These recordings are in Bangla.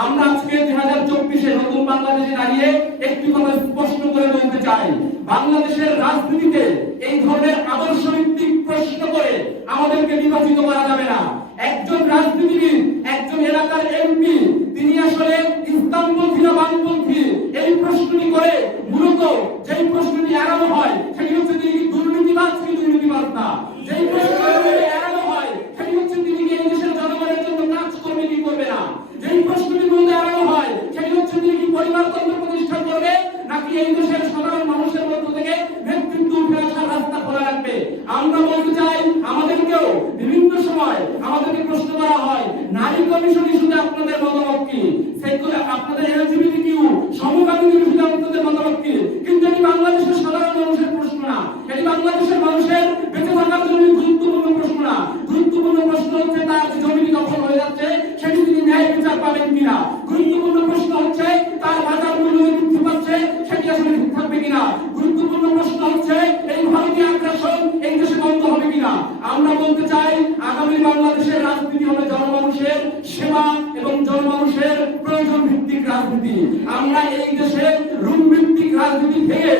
আমরা আজকে 2024-এ নতুন বাংলাদেশে দাঁড়িয়ে একটি কথা স্পষ্ট করে বলতে চাই, বাংলাদেশের রাজনীতিতে এই ধরনের আদর্শ ভিত্তিক প্রশ্ন করে আমাদেরকে নির্বাচিত করা যাবে না। একজন রাজনীতিবিদ, একজন এলাকার এমপি, তিনি আসলে ইসলামপন্থী না বামপন্থী এই প্রশ্নটি করে মূলত যেই প্রশ্নটি এড়ানো হয় সেটি হচ্ছে তিনি কি দুর্নীতিবাজ কি দুর্নীতিবাজ না। যেই প্রশ্নটি এড়ানো হয় সেটি হচ্ছে তিনি কি এই দেশের জনগণের জন্য কাজ করবে কি করবে না। যেই প্রশ্নটি মূলত এড়ানো হয় সেটি হচ্ছে তিনি কি পরিবারতন্ত্র প্রতিষ্ঠা করবে নাকি এই দেশের সাধারণ মানুষের মধ্য থেকে নেতৃত্ব উঠে আসার রাস্তা খোলা রাখবে। আমরা বলতে চাই, আমাদেরকেও বিভিন্ন সময় আমাদেরকে প্রশ্ন করা হয় নারী কমিশন ইস্যুতে আপনাদের মতামত কি, সেগুলো আপনাদের এলজিবিটিকিউ সমকামী ইস্যুতে আপনাদের মতামত কি। কিন্তু এটি বাংলাদেশের সাধারণ মানুষের প্রশ্ন না, এটি বাংলাদেশের মানুষের বেঁচে থাকার জন্য গুরুত্বপূর্ণ প্রশ্ন না। গুরুত্বপূর্ণ প্রশ্ন হচ্ছে তার যে জমি দখল হয়ে যাচ্ছে সেটি তিনি ন্যায় বিচার পাবেন কিনা। গুরুত্বপূর্ণ প্রশ্ন হচ্ছে তার বাজার মূল্য বৃদ্ধি পাচ্ছে সেটি আসলে ঠিক থাকবে কিনা। গুরুত্বপূর্ণ প্রশ্ন হচ্ছে এই ভারতীয় আগ্রাসন এই দেশে বন্ধ হবে কিনা। আমরা বলতে চাই, আগামী বাংলাদেশের রাজনীতি হবে জনমানুষের সেবা এবং জনমানুষের প্রয়োজন ভিত্তিক রাজনীতি। আমরা এই দেশে রুম ভিত্তিক রাজনীতি থেকে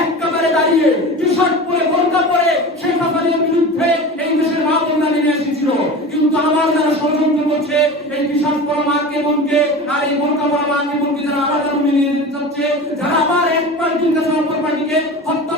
একেবারে দাঁড়িয়ে টি-শার্ট পরে বোরকা পরে শেখ হাসিনার বিরুদ্ধে এই দেশের মা বোনরা নেমে এসেছিল। কিন্তু আবার যারা ষড়যন্ত্র করছে এই টি-শার্ট পরা মাকে বোনকে আর এই বোরকা পরা মাকে বোনকে যারা আবার মিলিয়ে দিতে চাচ্ছে, যারা আবার এক পার্টির কাছে অপর পার্টিকে হত্যা